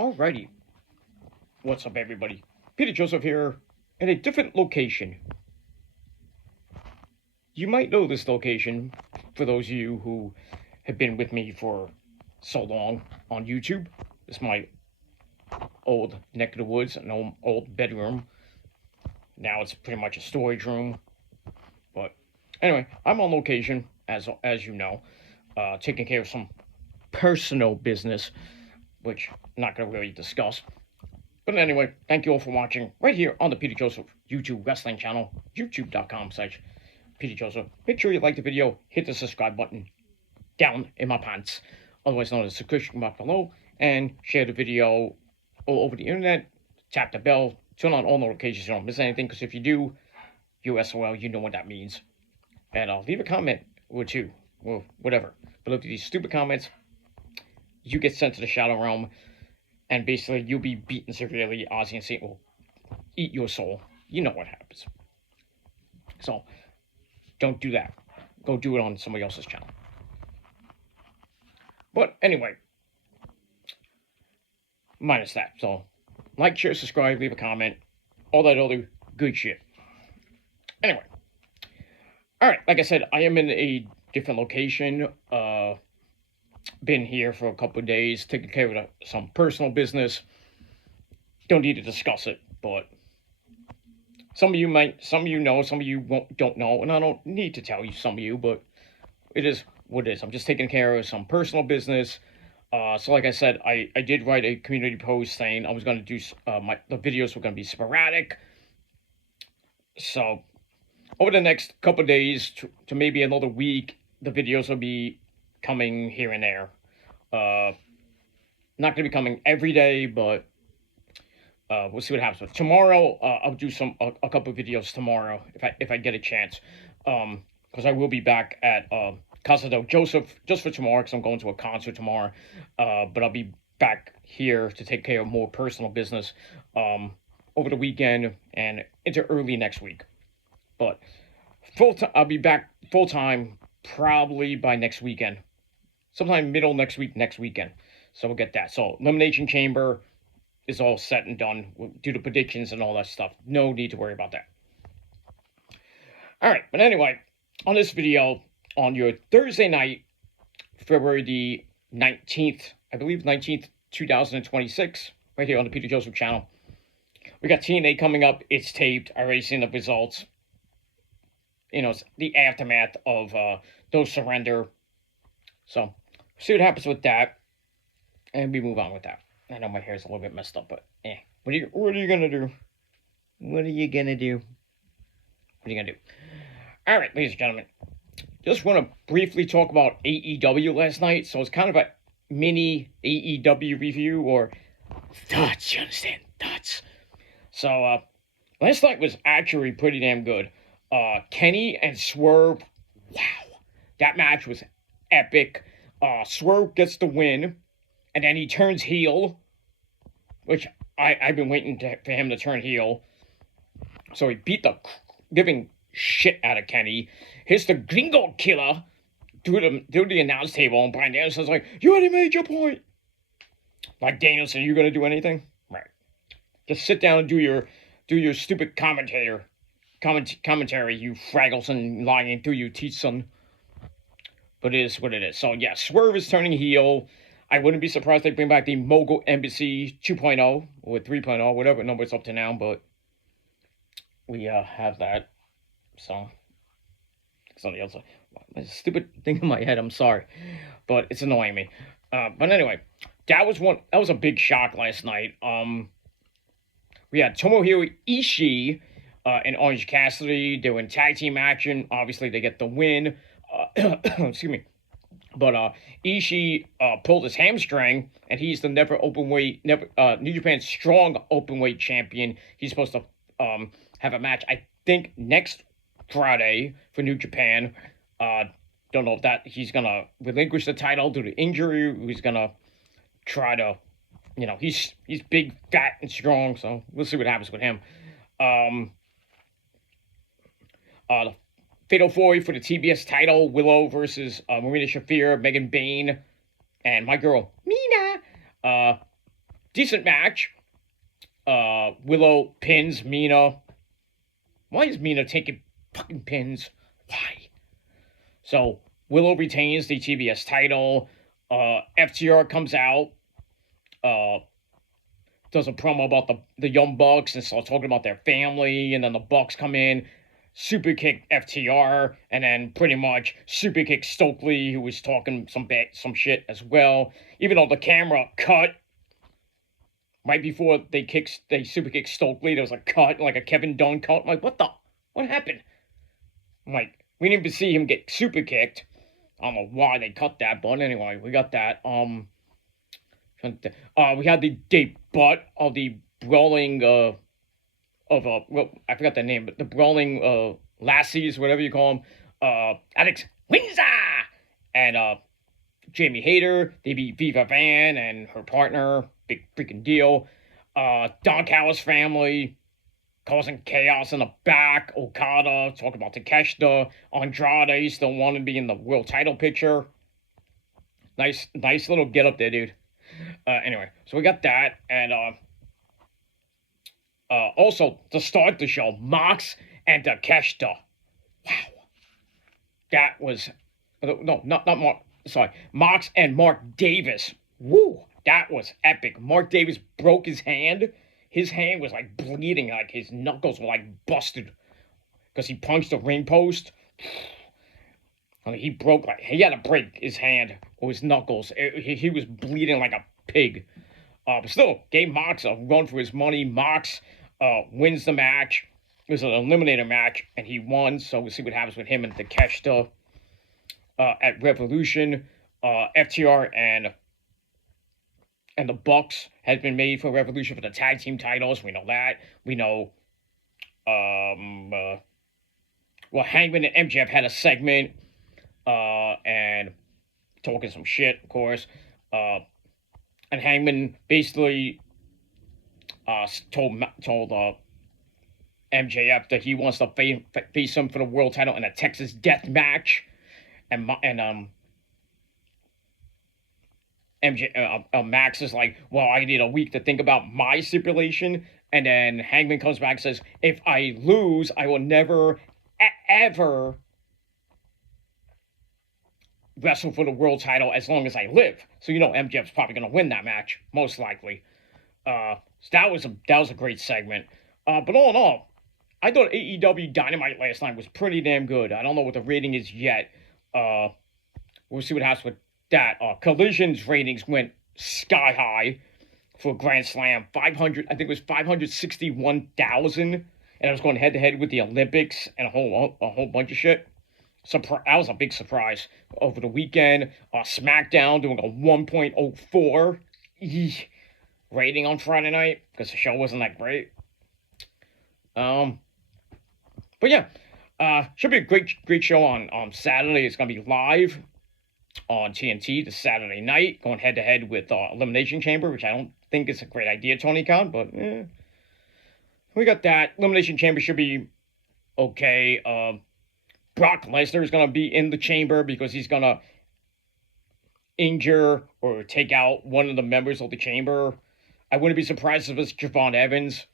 Alrighty, what's up, everybody? Peter Joseph here, in a different location. You might know this location for those of you who have been with me for so long on YouTube. This is my old neck of the woods, an old bedroom. Now it's pretty much a storage room. But anyway, I'm on location, as you know, taking care of some personal business, which I'm not going to really discuss. But anyway, thank you all for watching right here on the Peter Joseph YouTube Wrestling channel, youtube.com/Peter Joseph. Make sure you like the video, hit the subscribe button down in my pants, otherwise known as the subscription box below, and share the video all over the internet. Tap the bell, turn on all notifications so you don't miss anything, because if you do, you SOL, you know what that means. And leave a comment or two, or whatever. But if these stupid comments, you get sent to the Shadow Realm, and basically you'll be beaten severely. Ozzy and Satan will eat your soul. You know what happens. So, don't do that. Go do it on somebody else's channel. But anyway, minus that. So, like, share, subscribe, leave a comment, all that other good shit. Anyway, alright, like I said, I am in a different location. Been here for a couple of days, taking care of some personal business. Don't need to discuss it, but some of you know, some of you don't know, and I don't need to tell you, some of you, but it is what it is. I'm just taking care of some personal business. So like I said, I did write a community post saying I was going to do, the videos were going to be sporadic. So over the next couple of days to maybe another week, the videos will be coming here and there. Not going to be coming every day, but we'll see what happens. But tomorrow, I'll do a couple of videos tomorrow if I get a chance. Because I will be back at Casa del Joseph just for tomorrow, because I'm going to a concert tomorrow. But I'll be back here to take care of more personal business over the weekend and into early next week. But I'll be back full time probably by next weekend. Sometime middle next weekend. So we'll get that. So Elimination Chamber is all set and done. We'll do the predictions and all that stuff. No need to worry about that. Alright, but anyway, on this video, on your Thursday night, February the 19th, I believe 19th, 2026, right here on the Peter Joseph channel, we got TNA coming up. It's taped. I already seen the results. You know, it's the aftermath of No Surrender. So, see what happens with that, and we move on with that. I know my hair's a little bit messed up, but what are you gonna do? What are you gonna do? What are you gonna do? All right, ladies and gentlemen, just want to briefly talk about AEW last night. So it's kind of a mini AEW review, or thoughts. You understand? Thoughts. So last night was actually pretty damn good. Kenny and Swerve. Wow, that match was epic. Swerve gets the win, and then he turns heel, which I've been waiting for him to turn heel. So he beat the living shit out of Kenny, hits the Gringo Killer through the announce table, and Bryan Danielson's like, "You already made your point." Like, Danielson, you gonna do anything? Right. Just sit down and do your stupid commentary, you Fraggleson lying through your teeth, son. But it is what it is. So, yeah, Swerve is turning heel. I wouldn't be surprised if they bring back the Mogul Embassy 2.0 or 3.0, whatever number it's up to now, but we have that. So, it's on the other side. There's a stupid thing in my head, I'm sorry, but it's annoying me. But anyway, that was a big shock last night. We had Tomohiro Ishii and Orange Cassidy. They were in tag team action. Obviously, they get the win. Excuse me. But Ishii pulled his hamstring, and he's the New Japan's strong openweight champion. He's supposed to have a match, I think, next Friday for New Japan. Don't know if he's gonna relinquish the title due to injury. He's gonna try to, he's big, fat, and strong. So we'll see what happens with him. The Fatal 4 for the TBS title, Willow versus Marina Shafir, Megan Bayne, and my girl, Mina. decent match. Willow pins Mina. Why is Mina taking fucking pins? Why? So Willow retains the TBS title. FTR comes out, does a promo about the Young Bucks and starts talking about their family, and then the Bucks come in, super kick FTR, and then pretty much super kick Stokely, who was talking some shit as well. Even though the camera cut right before they super kick Stokely, there was a cut, like a Kevin Dunn cut. I'm like, what happened? I'm like, we didn't even see him get super kicked. I don't know why they cut that, but anyway, we got that. We had the debut of the brawling I forgot the name, but the brawling lassies, whatever you call them, Alex Windsor and Jamie Hayter. They beat Viva Van and her partner. Big freaking deal. Don Callis family causing chaos in the back. Okada talking about Takeshita. Andrade still want to be in the world title picture. Nice little get up there, dude. Anyway, so we got that, and also to start the show, Mox and Takeshita. Wow, that was no, not Mark. Sorry, Mox and Mark Davis. Woo, that was epic. Mark Davis broke his hand. His hand was like bleeding, like his knuckles were like busted because he punched the ring post. I mean, he had to break his hand or his knuckles. He was bleeding like a pig. But still, gave Mox a run for his money. Mox wins the match. It was an eliminator match, and he won. So we'll see what happens with him and Takeshita at Revolution. FTR and the Bucks has been made for Revolution for the tag team titles. We know that. We know. Hangman and MJF had a segment. And talking some shit, of course. And Hangman basically told MJF that he wants to face him for the world title in a Texas death match, and Max is like, well, I need a week to think about my stipulation, and then Hangman comes back and says, if I lose, I will never ever wrestle for the world title as long as I live. So MJF's probably going to win that match, most likely. So that was a great segment. But all in all, I thought AEW Dynamite last night was pretty damn good. I don't know what the rating is yet. We'll see what happens with that. Collision's ratings went sky high for Grand Slam. 500, I think it was 561,000, and I was going head to head with the Olympics and a whole bunch of shit. That was a big surprise over the weekend. SmackDown doing a 1.04 rating on Friday night because the show wasn't that great. But yeah, should be a great show on Saturday. It's gonna be live on TNT this Saturday night, going head to head with Elimination Chamber, which I don't think is a great idea, Tony Khan, but we got that. Elimination Chamber should be okay. Brock Lesnar is going to be in the chamber because he's going to injure or take out one of the members of the chamber. I wouldn't be surprised if it's Javon Evans,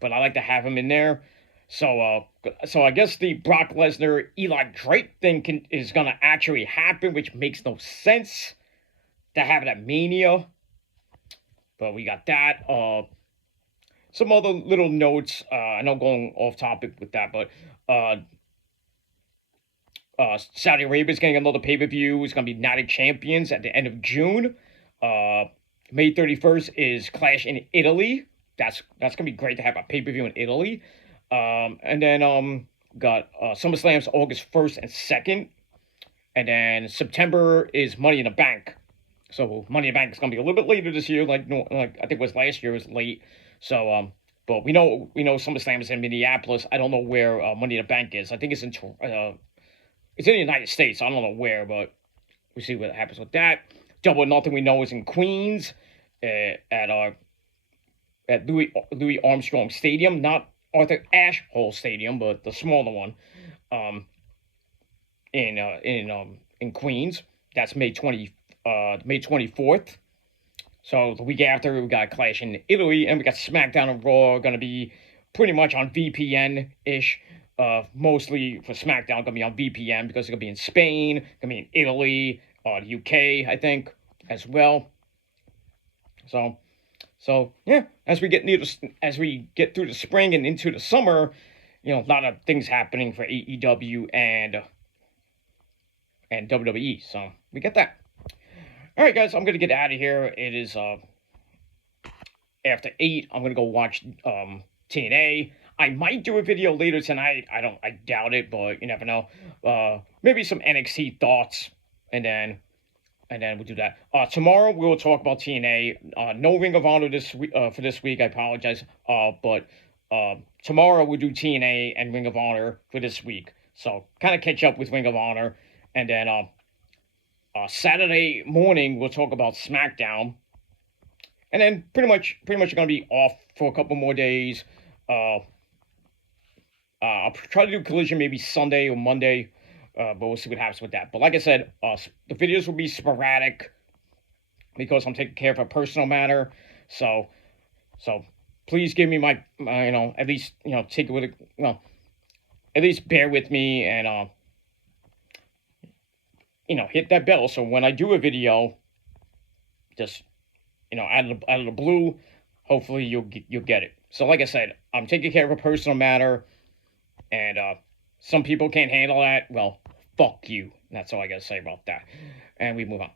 but I like to have him in there. So I guess the Brock Lesnar Eli Drake thing is going to actually happen, which makes no sense to have it at Mania. But we got that. Some other little notes. I know going off topic with that, but Saudi Arabia is getting another pay-per-view. It's going to be Night of Champions at the end of June. May 31st is Clash in Italy. That's going to be great to have a pay-per-view in Italy. And then got SummerSlam's August 1st and 2nd. And then September is Money in the Bank. So Money in the Bank is going to be a little bit later this year. Like I think it was last year. It was late. So but we know SummerSlam is in Minneapolis. I don't know where Money in the Bank is. I think it's in the United States. I don't know where, but we'll see what happens with that. Double or Nothing we know is in Queens at Louis Armstrong Stadium, not Arthur Ashe Hall Stadium, but the smaller one in Queens. That's May 24th. So the week after, we got Clash in Italy, and we got SmackDown and Raw going to be pretty much on VPN-ish. Mostly for SmackDown, going to be on VPN because it's going to be in Spain, going to be in Italy, the UK, I think, as well. So yeah, as we get through the spring and into the summer, a lot of things happening for AEW and WWE. So we get that. All right, guys, I'm gonna get out of here. It is after 8. I'm gonna go watch TNA. I might do a video later tonight. I doubt it, but you never know. Maybe some NXT thoughts, and then we'll do that. Tomorrow we will talk about TNA. No Ring of Honor this week for this week. I apologize. But tomorrow we'll do TNA and Ring of Honor for this week. So kind of catch up with Ring of Honor, and then Saturday morning we'll talk about SmackDown, and then pretty much going to be off for a couple more days. I'll try to do Collision maybe Sunday or Monday, but we'll see what happens with that. But like I said, the videos will be sporadic because I'm taking care of a personal matter. So please give me my at least take it with at least bear with me, and hit that bell so when I do a video, just out of the blue, hopefully you'll get it. So like I said, I'm taking care of a personal matter, and some people can't handle that. Well, fuck you. That's all I gotta say about that. And we move on.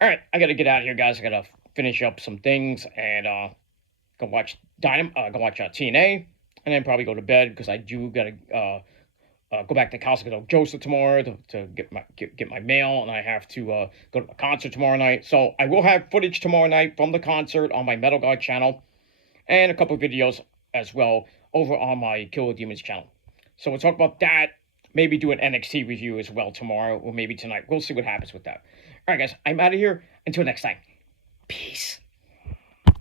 All right, I gotta get out of here, guys. I gotta finish up some things and go watch TNA, and then probably go to bed because I do gotta go back to Costco Joseph tomorrow to get my mail, and I have to go to a concert tomorrow night. So I will have footage tomorrow night from the concert on my Metal Guy channel, and a couple of videos as well over on my Kill the Demons channel. So we'll talk about that. Maybe do an NXT review as well tomorrow, or maybe tonight. We'll see what happens with that. All right, guys, I'm out of here. Until next time. Peace.